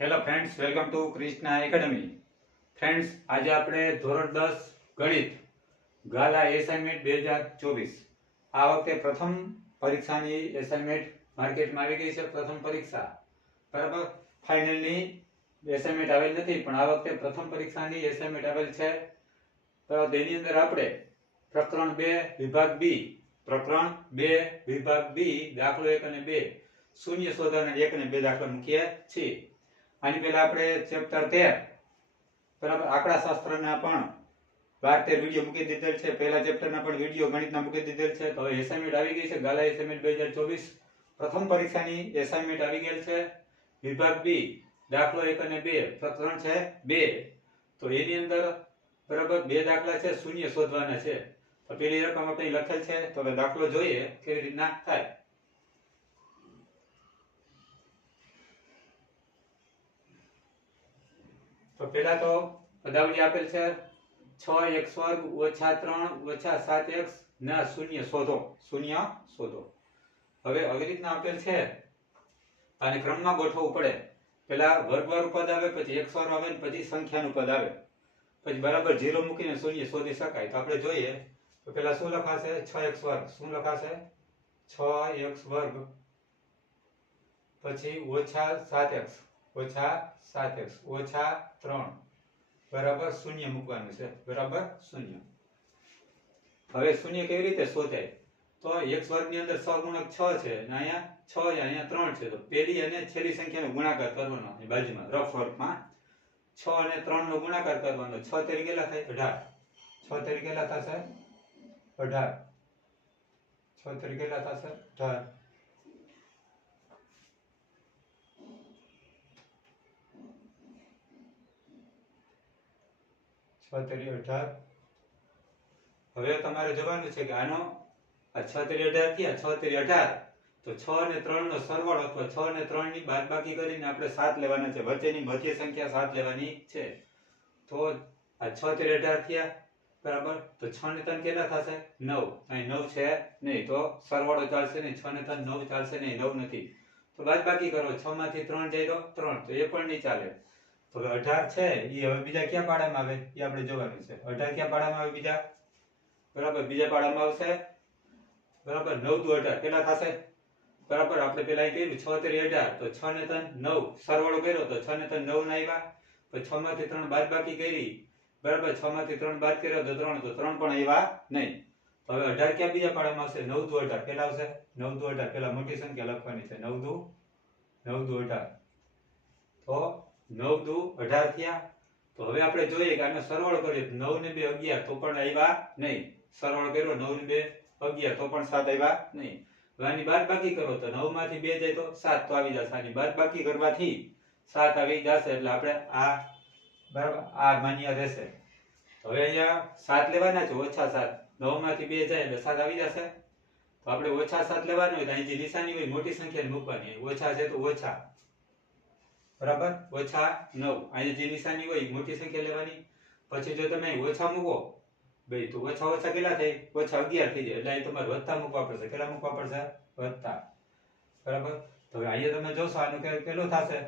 Hello friends welcome to Krishna academy friends આજે આપણે ધોરણ દસ ગણિત, ગાલા એસાઇનમેન્ટ બે હજાર ચોવીસ. આ વખતે પ્રથમ પરીક્ષાની એસાઇનમેન્ટ માર્કેટમાં આવી ગઈ છે, પ્રથમ પરીક્ષા. બરાબર? ફાઇનલની એસાઇનમેન્ટ આવેલ નથી, પણ આ વખતે પ્રથમ પરીક્ષાની એસાઇનમેન્ટ આવેલ છે. તો તેની અંદર આપણે પ્રકરણ બે વિભાગ બી, પ્રકરણ બે વિભાગ બી, દાખલો એક અને બે, શૂન્ય શોધવાના એક અને બે દાખલા મૂકીએ છીએ. આની પહેલા આપણે ચેપ્ટર તેર. બરાબર, આંકડા શાસ્ત્રના પણ બાર તેર વીડિયો મૂકી દીધેલ છે. પહેલા ચેપ્ટરના પણ વીડિયો ગણિતના મૂકી દીધેલ છે. તો હવે એસાઇનમેન્ટ આવી ગઈ છે. ગાલા એસાઇનમેન્ટ બે ચોવીસ. પ્રથમ પરીક્ષાની એસાઇનમેન્ટ આવી ગયેલ છે. વિભાગ બી, દાખલો એક અને બે. પ્રકરણ છે બે. તો એની અંદર બરાબર બે દાખલા છે, શૂન્ય શોધવાના છે. તો પેલી રકમ આપણે લખેલ છે. તો હવે દાખલો જોઈએ કેવી રીતના થાય. તો પેલા તો પદાવલી આપેલ છે, છ એક વર્ગ ઓછા ત્રણ, ઓછા સાત એક્સ ના શૂન્ય શોધો. શૂન્ય શોધો. હવે આવી રીતના આપેલ છે. આને ક્રમમાં ગોઠવવું પડે. પેલા વર્ગવાળું પદ આવે, પછી એક સ્વર આવે પછી સંખ્યાનું પદ આવે. પછી બરાબર જીરો મૂકીને શૂન્ય શોધી શકાય. તો આપણે જોઈએ. તો પેલા શું લખાશે? છ એક્સ વર્ગ શું લખાશે? છ એક્સ વર્ગ પછી ઓછા સાત એક્સ ઓછા સાત એક્સ, ઓછા ત્રણ. બરાબર શૂન્ય મૂકવાનું છે. બરાબર શૂન્ય. હવે શૂન્ય કેવી રીતે શોધાય? તો એક્સ વર્ગની અંદર છ છે અને અહીંયા છ અહીંયા ત્રણ છે. તો પેલી અને છેલ્લી સંખ્યાનો ગુણાકાર કરવાનો બાજુમાં. રફ વર્ગમાં છ અને ત્રણ નો ગુણાકાર કરવાનો. છ તરીકે થાય અઢાર. છ તરીકે કેટલા થશે અઢાર. છ તરીકે કેટલા થશે અઢાર. છ અઢાર. હવે તમારે જોવાનું છે કે આનો આ છ અઢાર છ તરી અઢાર. તો છ અને ત્રણ નો સરવાળો અથવા છ અને ત્રણની બાદબાકી કરીને આપણે સાત લેવાના છે. વચ્ચેની મધ્ય સંખ્યા સાત લેવાની છે. તો આ છ તરી અઢાર થયા. બરાબર? તો છ ને ત્રણ કેટલા થશે? નવ. અહીં નવ છે નહીં. તો સરવાળો ચાલશે નહીં. છ ને ત્રણ નવ ચાલશે નહીં. નવ નથી. તો બાદ બાકી કરો. છ માંથી ત્રણ જાય તો ત્રણ. તો એ પણ નહીં ચાલે. તો કે અઢાર છે એ હવે બીજા ક્યાં પાડામાં આવે? એ આપણે જોવાનું છે. અઢાર ક્યાં પાડામાં આવે બીજા? બરાબર, બીજા પાડામાં આવશે. બરાબર, નવ દુ અઢાર. કેટલા થશે? બરાબર, આપણે પેલા અહીં કર્યું, છ તેરી અઢાર. તો છ ને ત્રણ, નવ. સરવાળો કર્યો, તો છ ને ત્રણ, નવ ના આવ્યા પછી છ માંથી ત્રણ બાદ બાકી કરી. બરાબર, છ માંથી ત્રણ બાદ કર્યો, તો ત્રણ તો ત્રણ પણ આવ્યા નહીં. તો હવે અઢાર ક્યાં બીજા પાડામાં આવશે? નવ દુ અઢાર. કેટલા આવશે? નવ દુ અઢાર. પેલા મોટી સંખ્યા લખવાની છે. નવ દુ નવ દુ અઢાર. તો નવ દુ અઢાર થયા. તો હવે આપણે જોઈએ કે આને સરવાળો કરીએ નવ ને બે અગિયાર, તો પણ આવ્યા નહીં. સરવાળો કર્યો, નવ ને બે અગિયાર, તો પણ સાત આવ્યા નહીં. હવે આની બાદ બાકી કરો તો નવમાંથી બે જાય તો સાત, તો આવી જશે. આની બાદ બાકી કરવાથી સાત આવી જશે, એટલે આપણે આ બરાબર, આ માન્ય રહેશે. હવે અહીંયા સાત લેવાના છે, ઓછા સાત. નવમાંથી બે જાય એટલે સાત આવી જશે. તો આપણે ઓછા સાત લેવાનું હોય તો અહીં જે નિશાની હોય, મોટી સંખ્યા મૂકવાની. ઓછા છે તો ઓછા. બરાબર? ઓછા નવ. અહીંયા જે નિશાની હોય એ મોટી સંખ્યા લેવાની. પછી જો તમે અહીં ઓછા મૂકો ભાઈ તો ઓછા ઓછા કેટલા થાય? ઓછા અગિયાર થઈ જાય. એટલે અહીં તમારે વત્તા મૂકવા પડશે. કેટલા મૂકવા પડશે? વત્તા બરાબર? તો હવે અહીંયા તમે જોશો આનું કે, કેટલું થશે?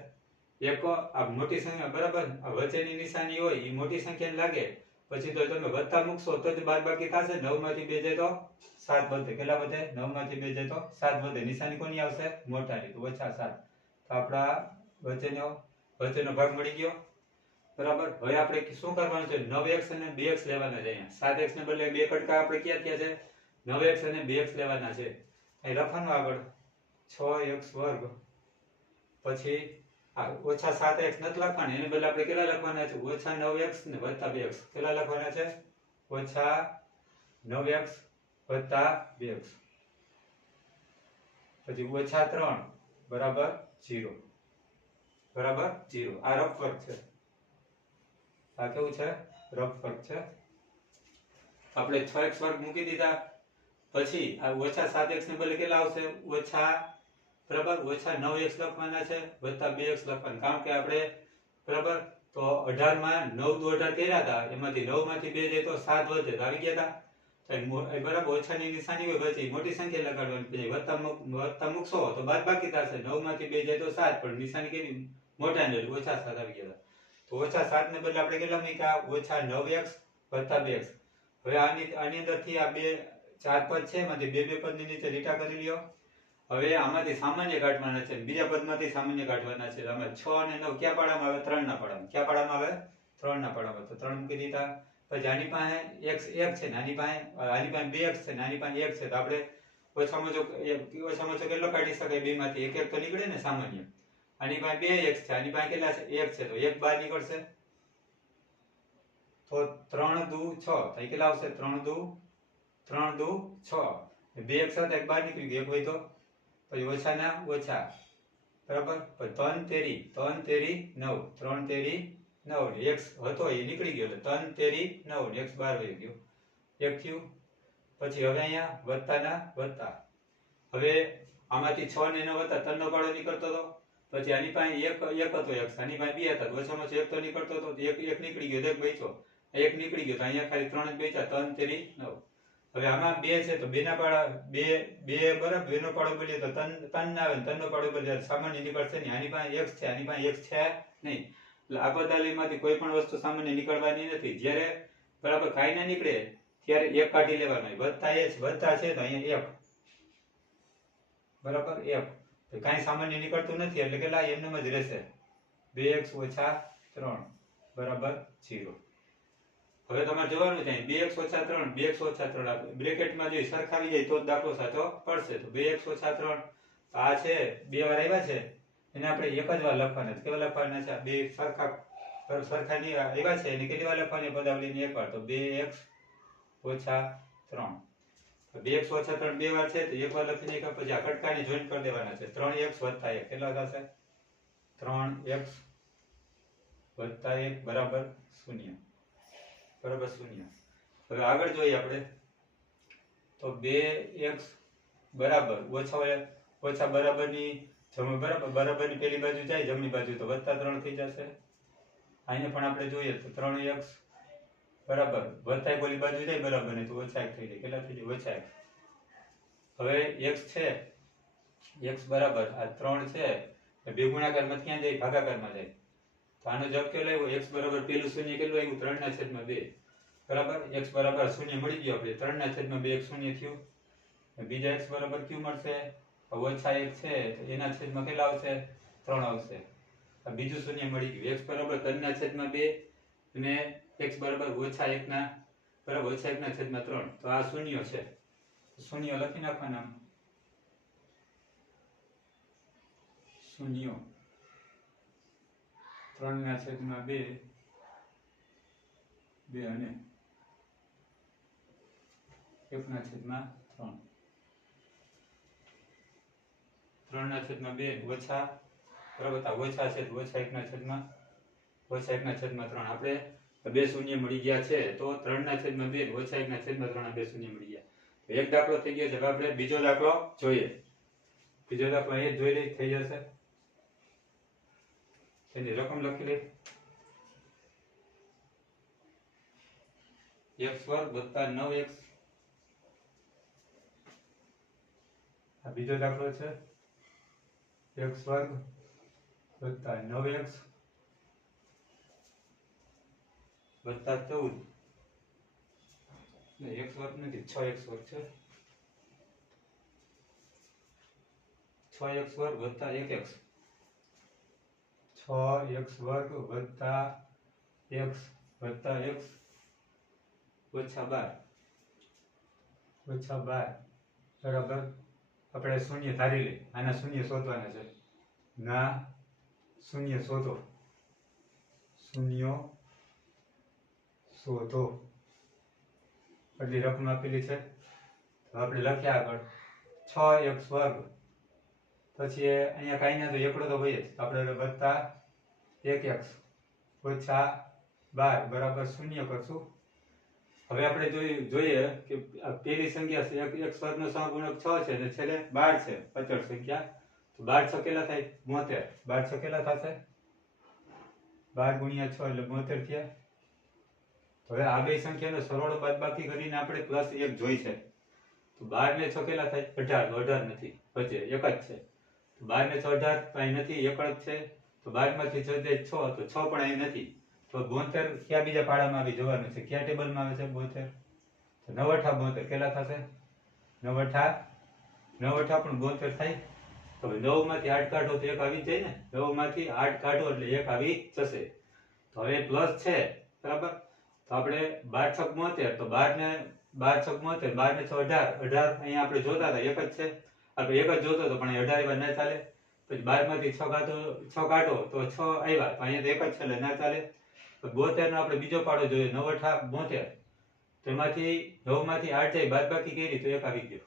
એક આ મોટી સંખ્યા, બરાબર? આ વચ્ચેની નિશાની હોય એ મોટી સંખ્યા લાગે. પછી તો તમે વત્તા મૂકશો, તો જ બાદ બાકી થશે. નવમાંથી બે જાય તો સાત વધે. કેટલા વધે? નવમાંથી બે જાય તો સાત વધે. નિશાની કોની આવશે? મોટાની. તો ઓછા સાત. તો આપણા વચ્ચેનો વચ્ચેનો ભાગ મળી ગયો. બરાબર? હવે આપણે શું કરવાનું છે? નવ એક્સ અને બે એક્સ લેવાના છે અહીંયા. સાત એક્સ ને બદલે બે કટકા આપણે ક્યાં થયા છે? નવ એક્સ અને બે એક્સ લેવાના છે. અહીં લખવાનું આગળ. છ એક્સ વર્ગ પછી આ ઓછા સાત એક્સ નથી લખવાના. એને બદલે આપણે કેટલા લખવાના છે? ઓછા નવ એક્સ ને વત્તા બે કેટલા લખવાના છે? ઓછા નવ એક્સ વત્તા બે એક્સ પછી ઓછા ત્રણ. બરાબર? જીરો બરાબર? જીરો. આ રફ વર્ક છે. આ કેવું છે? રફ વર્ક છે. આપણે છ વર્ગ મૂકી દીધા. પછી આ ઓછા ને બદલે કેટલા આવશે? બરાબર? ઓછા નવ લખવાના છે, વત્તા લખવાના. કારણ કે આપણે, બરાબર? તો અઢારમાં નવ દો અઢાર કર્યા હતા એમાંથી નવમાંથી બે જાય તો સાત વધે. આવી ગયા હતા બરાબર? ઓછાની નિશાની હોય, પછી મોટી સંખ્યા લગાડવાની. પછી વત્તા મૂક- મૂકશો તો બાદ બાકી થશે. નવમાંથી બે જાય તો સાત. પણ નિશાની કેવી? મોટા ને ઓછા સાત આવી ગયા તો ઓછા સાત ને બદલે આપણે કેટલા મૂક્યા? ઓછા નવ એક્સ વત્તા બે એક્સ. હવે આની આની અંદરથી આ બે, ચાર પદ છે એમાંથી બે બે પદની નીચે લીટા કરી લ્યો. હવે આમાંથી સામાન્ય કાઢવાના છે બીજા પદમાંથી સામાન્ય કાઢવાના છે. અમે છ અને નવ ક્યાં પાડામાં આવે? ત્રણ ના પાડામાં ક્યાં પાડામાં આવે? ત્રણ ના પાડામાં તો ત્રણ મૂકી દીધા. પછી આની પાસે એક્સ, એક છે નાની પાસે, આની પાસે બે એક્સ છે નાની પાસે એક છે. તો આપણે ઓછામાં ઓછો ઓછામાં ઓછો કેટલો કાઢી શકાય? બે માંથી એક એક તો નીકળે ને સામાન્ય. આની પાસે બે એક છે. આની પાસે કેટલા છે? એક છે. તો એક બાર નીકળશે. તો ત્રણ દુ છ. તો કેટલા આવશે? ત્રણ દુ ત્રણ દુ છ. બે એક સાથે એક બાર નીકળી ગયું. એક હોય તો? પછી ઓછા ના ઓછા. બરાબર? ત્રણ તેરી ત્રણ તેરી નવ. ત્રણ તેરી નવ. ને એક્સ હતો એ નીકળી ગયો. એટલે ત્રણ તેરી નવ ને એક્સ બાર વહી ગયો. એક થયું. પછી હવે અહીંયા વત્તા ના વત્તા. હવે આમાંથી છ ને નવ હતા ત્રણ નો પાડો નીકળતો હતો પછી આની પાસે એક એક હતો એક્સ આની પાસે બે હતા. ઓછામાં ઓછો એક તો નીકળતો હતો એક એક નીકળી ગયો, એક બેચો એક નીકળી ગયો તો અહીંયા ખાલી ત્રણ જ બેચા ત્રણ તેરી નવ. હવે આમાં બે છે તો બે ના પાડા બે બે બરાબર બે નો પાડો બોલીએ તો તન તન ના આવે તનનો પાડો બોલીએ સામાન્ય નીકળશે નહીં. આની પાસે એક છે, આની પાસે એક છે નહીં. એટલે આ બદાલીમાંથી કોઈ પણ વસ્તુ સામાન્ય નીકળવાની નથી. જ્યારે બરાબર કાંઈ ના નીકળે, ત્યારે એક કાઢી લેવાનો વધતા એ જ વધતા છે તો અહીંયા એક. બરાબર, એક. તો કાંઈ સામાન્ય નીકળતું નથી, એટલે કેટલા એમનેમ જ રહેશે. બે એક્સ ઓછા ત્રણ, બરાબર જીરો હવે તમારે જોવાનું છે બે એક્સ ઓછા ત્રણ, બે એક્સ ઓછા ત્રણ બ્રેકેટમાં જો સરખાવી જાય તો જ દાખલો સાચો પડશે. તો બે એક્સ ઓછા ત્રણ આ છે, બે વાર આવ્યા છે, એને આપણે એક જ વાર લખવાના કેવા લખવાના છે? બે સરખા સર- સરખા આવ્યા છે, એને કેટલી વાર લખવાની? પદાવલીની એક વાર. તો બે એક્સ ઓછા ત્રણ. બે એક્સ ઓછા ત્રણ બે વાર છે, તો એક વાર લખીને એક પછી આ કટકાને જોઈન્ટ કરી દેવાના છે. ત્રણ એક્સ વત્તા એક, કેટલા થશે? ત્રણ એક્સ વત્તા એક બરાબર શૂન્ય. બરાબર શૂન્ય. હવે આગળ જોઈએ આપણે. તો બે એક્સ બરાબર ઓછા ઓછા બરાબરની જમણી બરાબર, બરાબરની પેલી બાજુ જાય, જમણી બાજુ તો વત્તા ત્રણ થઈ જશે. અહીંયા પણ આપણે જોઈએ તો ત્રણ એક્સ બરાબર. વત્તા ઓલી બાજુ જાય બરાબર. ને તો ઓછા થઈ જાય. કેટલા થઈ જાય? ઓછા હવે એક્સ છે. એક્સ બરાબર. આ ત્રણ છે. બે ગુણાકારમાં ક્યાં જાય? ભાગાકારમાં જાય. તો આનો જવાબ કેટલો આવ્યો એક્સ બરાબર પેલું શૂન્ય કેટલું આવ્યું? ત્રણ ના છેદમાં બે. બરાબર? એક્સ બરાબર શૂન્ય મળી ગયો આપણે. ત્રણ ના છેદમાં બે એક શૂન્ય થયું. બીજા એક્સ બરાબર કયું મળશે? ઓછા એક છે. એના છેદમાં કેટલા આવશે? ત્રણ આવશે. બીજું શૂન્ય મળી ગયું. એક્સ બરાબર ત્રણ ના છેદમાં બે અને એક્સ બરાબર ઓછા એકના બરાબર ઓછા એક ના છેદમાં ત્રણ. તો આ શૂન્ય છે. શૂન્ય લખી નાખવાના શૂન્ય. ત્રણના છેદમાં બે બે અને એકના છેદમાં ત્રણ. ત્રણ ના છેદમાં બે, ઓછા, બરાબર ઓછા છે ઓછા એક ના છેદમાં, ઓછા એક ના છેદમાં ત્રણ. આપણે બે શૂન્ય મળી ગયા છે. તો ત્રણ ના છેદમાં બે ઓછા એક ના છેદમાં ત્રણ બે શૂન્ય મળી ગયા. એક દાખલો થઈ ગયો છે. હવે બીજો દાખલો જોઈએ. બીજો દાખલો એ જોઈ લઈ થઈ જશે. એની રકમ લખી લઈ એક્સ વર્ગ વત્તા નવ એક્સ. બીજો દાખલો છે. એક્સ વર્ગ વત્તા નવ એક્સ. વત્તા ચૌદ. એક વર્ગ નથી છ એક વર્ગ છે. છ એક્સ વર્ગ વત્તા એક એક્સ. છ એક્સ વર્ગ વત્તા એક્સ વત્તા એક્સ ઓછા બાર. ઓછા બાર. બરાબર? આપણે શૂન્ય ધારી લઈએ. આના શૂન્ય શોધવાના છે. ના શૂન્ય શોધો. શૂન્ય શોધો બધી રકમ આપેલી છે. તો આપણે લખ્યા આગળ. છ એક્સ વર્ગ પછી અહીંયા કાંઈ ના તો એકડો તો હોય જ. આપણે વત્તા એક એક્સ ઓછા બાર બરાબર શૂન્ય કરશું. હવે આપણે જોઈએ જોઈએ કે પેલી સંખ્યા છે, એક એક સ્વર્ગનો સહગુણક છ છે અને છેલ્લે બાર છે અચળ સંખ્યા. તો બાર છ કેટલા થાય? બોતેર. બાર છ કેટલા થશે? બાર ગુણ્યા છ એટલે બોતેર થયા. હવે આ બે સંખ્યાનો સરવાળો બાદબાકી કરીને આપણે પ્લસ એક જોઈ છે. તો બાર ને છ કેટલા થાય? અઢાર. તો અઢાર નથી. વચ્ચે એક જ છે. તો બાર ને છ અઢાર કાંઈ નથી, એક જ છે. તો તો બારમાંથી છ જાય છ, તો છ પણ અહીં નથી. તો બોતેર કયા બીજા પાડામાં આવી જોવાનું છે? કયા ટેબલમાં આવે છે બોતેર? તો નવ અઠા બોતેર કેટલા થશે? નવ અઠા નવ અઠા પણ બોતેર થાય. તો નવમાંથી માંથી આઠ કાઢો તો એક આવી જાય ને? નવમાંથી આઠ કાઢો એટલે એક આવી જશે. તો હવે પ્લસ છે. બરાબર? તો આપણે બાર છક બોતેર, તો બાર ને બાર છક બોતેર બાર ને છ અઢાર અઢાર અહીંયા આપણે જોતા હતા, એક જ છે. આપણે એક જ જોતો હતો, પણ અઢાર એવા ના ચાલે. પછી બારમાંથી છ કાઢો છ કાઢો, તો છ આવ્યા. તો અહીંયા તો એક જ છે, એટલે ના ચાલે. તો બોતેર નો આપણે બીજો પાડો જોઈએ, નવ અઠા બોતેર. તો એમાંથી નવમાંથી આઠ જાય બાદ બાકી કરી, તો એક આવી ગયો.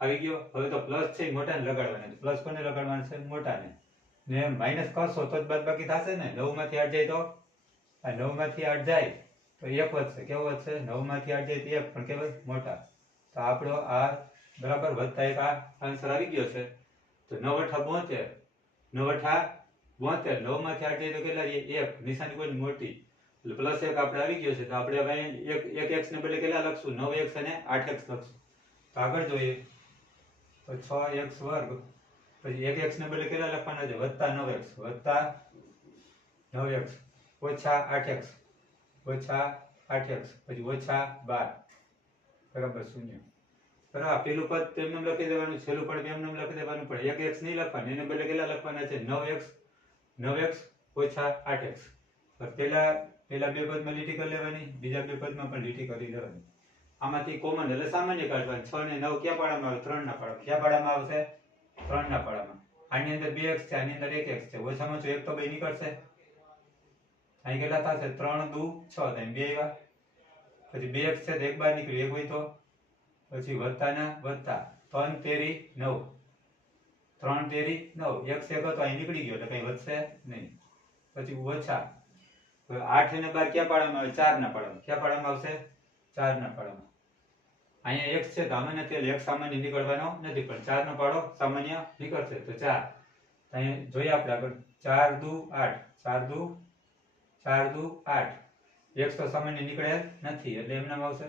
આવી ગયો. હવે તો પ્લસ છે, મોટાને લગાડવાના પ્લસ કોને લગાડવાના છે? મોટાને. ને માઇનસ કરશો, તો જ બાદ બાકી થશે ને? નવમાંથી આઠ જાય તો? આ નવમાંથી આઠ જાય તો એક વધશે કેવો વધશે નવમાંથી આઠ જાય એક, પણ કેવાય મોટા. તો આપણો આ બરાબર વધતા એક આન્સર આવી ગયો છે. તો નવ અઠા બોતેર નવ અઠા બોતેર નવમાંથી આઠ જાય તો કેટલા રહીએ? એક. નિશાની કોઈ મોટી. પ્લસ એક આપણે આવી ગયો છે, તો આપણે હવે એક એક એક્સ ને બદલે કેટલા લખશું? નવ એક્સ અને આઠ એક્સ લખશું. તો આગળ જોઈએ. તો છ એક્સ વર્ગ, પછી એક એક્સ ને બદલે કેટલા લખવાના છે? વત્તા નવ એક્સ વત્તા નવ એક્સ ઓછા આઠ એક્સ ઓછા આઠ પછી ઓછા બાર. બરાબર શૂન્ય. બરાબર પેલું પદ તેમને લખી દેવાનું, છેલ્લું પદ એમને લખી દેવાનું, પણ એક એક્સ નહીં લખવાનું, એને બદલે કેટલા લખવાના છે? નવ એક્સ નવ એક્સ ઓછા આઠ એક્સ. પેલા પેલા બે પદમાં લીટી કરી લેવાની, બીજા બે પદમાં પણ લીટી કરી લેવાની આમાંથી કોમન એટલે સામાન્ય કાઢવાનું, છ ને નવ ક્યાં પાડામાં આવે? ત્રણ ના પાડામાં ક્યાં પાડામાં આવશે? ત્રણ ના પાડામાં આની અંદર બે એક્સ છે, આની અંદર એક એક્સ છે. ઓછામાં ઓછું એક તો બે નીકળશે. અહીં કેટલા થશે ત્રણ, દુ, છ થાય બે આવ્યા પછી બે એક છે એક બાર નીકળ્યું, એક હોય તો. પછી વત્તાના વત્તા, ત્રણ, તેરી, નવ. ત્રણ, તેરી, નવ. એક એક તો અહીં નીકળી ગયો, એટલે કઈ વધશે નહીં. પછી ઓછા. આઠ અને બાર ક્યાં પાડવામાં આવે? ચાર ના પાડવામાં. ક્યાં પાડવામાં આવશે? ચાર ના પાડવામાં. અહીંયા એક છે સામાન્ય તેલ એક સામાન્ય નીકળવાનો નથી, પણ ચાર નો પાડો સામાન્ય નીકળશે, તો ચાર. અહીંયા જોઈએ આપણે આગળ. ચાર, દુ, આઠ. ચાર, દુ ચાર દુ આઠ એકસો સામાન્ય નીકળેલ નથી, એટલે એમનામાં આવશે.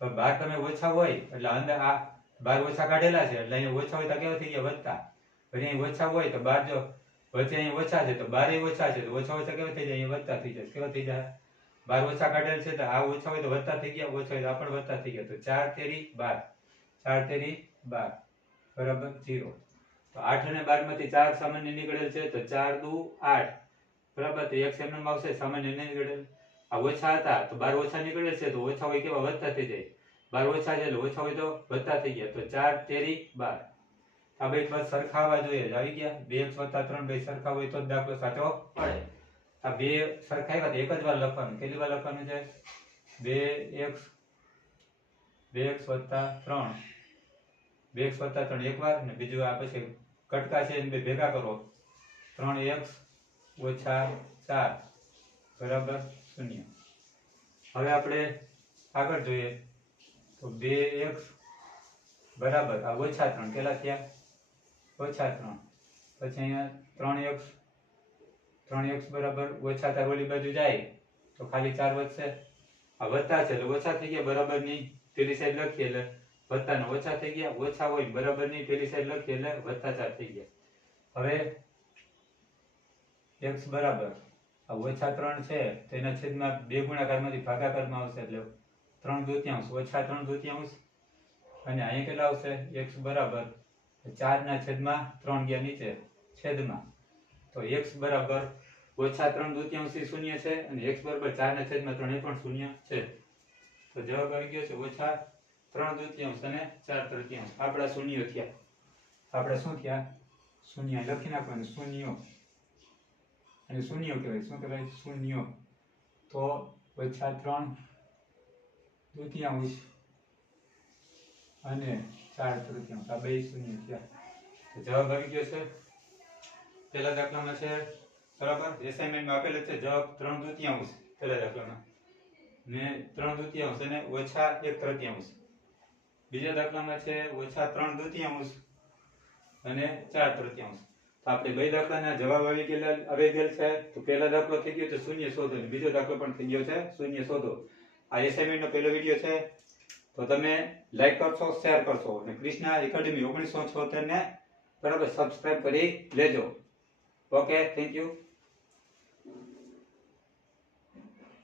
બાર તમે ઓછા હોય, એટલે અંદર આ બાર ઓછા કાઢેલા છે, એટલે અહીંયા ઓછા હોય તો કેવા થઈ ગયા? વધતા. પછી અહીં ઓછા હોય તો બાર જો, વચ્ચે અહીં ઓછા છે તો બાર ઓછા છે, તો ઓછા ઓછા કેવા થઈ જાય? અહીંયા વધતા થઈ જાય. કેવા થઈ જાય? બાર ઓછા કાઢેલ છે તો આ ઓછા હોય તો વધતા થઈ ગયા, ઓછા હોય તો આ પણ વધતા થઈ ગયા. તો ચાર તેરી બાર. ચાર તેરી બાર. બરાબર? જીરો તો આઠ અને બારમાંથી ચાર સામાન્ય નીકળેલ છે તો ચાર દુ આઠ. બરાબર, તો એક સેમનામ આવશે સામાન્ય નહીં નીકળેલ આ ઓછા હતા, તો બાર ઓછા નીકળે છે, તો ઓછા હોય કેવા વધતા થઈ જાય. બાર ઓછા છે એટલે ઓછા હોય તો વધતા થઈ ગયા. તો ચાર તેરી બાર. આ બે બસ સરખાવા જોઈએ. જ. આવી ગયા. બે એક્સ વત્તા બે સરખા હોય તો જ દાખલો સાચો પડે આ બે સરખા આવ્યા તો એક જ વાર લખવાનું. કેટલી વાર લખવાનું છે? બે એક્સ બે એક્સ વત્તા ત્રણ. બે એક્સ વત્તા ત્રણ. એક વાર ને બીજું આ પછી કટકા છે એને બે ભેગા કરો. ત્રણ એક્સ ઓછા ચાર બરાબર શૂન્ય. હવે આપણે આગળ જોઈએ તો બે એક્સ બરાબર, આ ઓછા ત્રણ કેટલા થયા? ઓછા ત્રણ. પછી અહીંયા ત્રણ એક્સ ત્રણ એક્સ બરાબર ઓછા ચાર ઓલી બાજુ જાય તો ખાલી ચાર વધશે. આ વધતા છે એટલે ઓછા થઈ ગયા બરાબરની પેલી સાઈડ લખીએ એટલે વધતા ને ઓછા થઈ ગયા, ઓછા હોય બરાબરની પેલી સાઈડ લખીએ એટલે વધતા ચાર થઈ ગયા. હવે એક્સ બરાબર. આ ઓછા ત્રણ છે તેના છેદમાં બે ગુણાકારમાંથી ભાગાકારમાં આવશે, એટલે ત્રણ દૂત્યાંશ, ઓછા ત્રણ દૂત્યાંશ. અને અહીંયા કેટલા આવશે? એક્સ બરાબર. ચાર ના છેદમાં ત્રણ ગયા નીચે, છેદમાં. તો એક્સ બરાબર ઓછા ત્રણ દૂત્યાંશી શૂન્ય છે, અને એક્સ બરાબર ચાર ના છેદમાં ત્રણ પણ શૂન્ય છે. તો જવાબ આવી ગયો છે, ઓછા ત્રણ દૂત્યાંશ અને ચાર તૃતીયાંશ. આપણા શૂન્ય થયા. આપણે શું થયા? શૂન્ય. લખી નાખવાનું, શૂન્યો. અને શૂન્ય કહેવાય? શું કહેવાય? શૂન્ય તો ઓછા ત્રણ દૂત્યાંશ અને ચાર તૃતીયાંશ આ બે શૂન્ય થયા જવાબ આવી ગયો છે. પહેલા દાખલામાં છે, બરાબર? એસાઇનમેન્ટમાં આપેલ છે જવાબ ત્રણ દૂત્યાંશ પહેલા દાખલામાં. ને ત્રણ દૂત્યાંશ અને ઓછા એક તૃતીયાંશ બીજા દાખલામાં છે, ઓછા ત્રણ દૂત્યાંશ અને ચાર તૃતીયાંશ તો આપણે બે દાખલાના જવાબ આવી ગયેલા, આવી ગયેલ છે. તો પહેલા દાખલો થઈ ગયો છે શૂન્ય શોધો. બીજો દાખલો પણ થઈ ગયો છે, શૂન્ય શોધો. આ એસાઇનમેન્ટનો પહેલો વીડિયો છે. તો તમે લાઈક કરશો શેર કરશો. અને કૃષ્ણા એકેડમી ઓગણીસો છોતેરને બરાબર સબસ્ક્રાઇબ કરી લેજો. Okay thank you